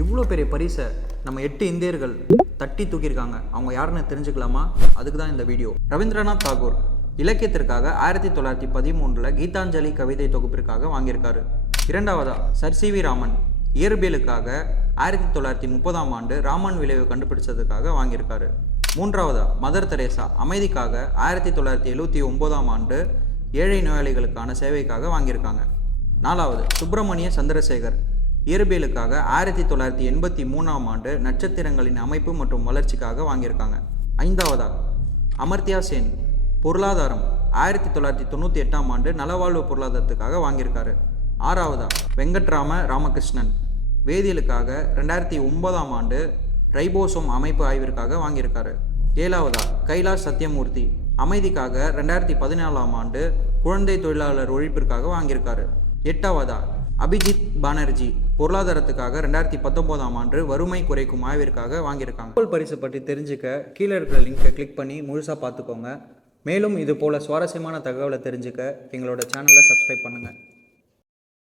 இவ்வளோ பெரிய பரிசை நம்ம 8 இந்தியர்கள் தட்டி தூக்கியிருக்காங்க. அவங்க யாருன்னு தெரிஞ்சுக்கலாமா? அதுக்கு தான் இந்த வீடியோ. ரவீந்திரநாத் தாகூர் இலக்கியத்திற்காக 1913 கீதாஞ்சலி கவிதை தொகுப்பிற்காக வாங்கியிருக்காரு. இரண்டாவதா சர் சி வி ராமன் இயற்பியலுக்காக 1930 ராமன் விளைவு கண்டுபிடிச்சதுக்காக வாங்கியிருக்காரு. மூன்றாவதா மதர் தெரேசா அமைதிக்காக 1979 ஏழை நோயாளிகளுக்கான சேவைக்காக வாங்கியிருக்காங்க. நாலாவது சுப்பிரமணிய சந்திரசேகர் இயற்பியலுக்காக 1983 நட்சத்திரங்களின் அமைப்பு மற்றும் வளர்ச்சிக்காக வாங்கியிருக்காங்க. ஐந்தாவதா அமர்த்தியா சென் பொருளாதாரம் 1998 நலவாழ்வு பொருளாதாரத்துக்காக வாங்கியிருக்காரு. ஆறாவதா வெங்கட்ராம ராமகிருஷ்ணன் வேதியியலுக்காக 2009 ரைபோசோம் அமைப்பு ஆய்விற்காக வாங்கியிருக்காரு. ஏழாவதா கைலாஷ் சத்யமூர்த்தி அமைதிக்காக 2014 குழந்தை தொழிலாளர் ஒழிப்பிற்காக வாங்கியிருக்காரு. எட்டாவதா அபிஜித் பானர்ஜி பொருளாதாரத்துக்காக 2019 வறுமை குறைக்கும் ஆய்விற்காக வாங்கியிருக்காங்க. நோபல் பரிசு பற்றி தெரிஞ்சுக்க கீழே இருக்கிற லிங்கை கிளிக் பண்ணி முழுசாக பார்த்துக்கோங்க. மேலும் இது போல் சுவாரஸ்யமான தகவலை தெரிஞ்சுக்க எங்களோட சேனலை சப்ஸ்கிரைப் பண்ணுங்கள்.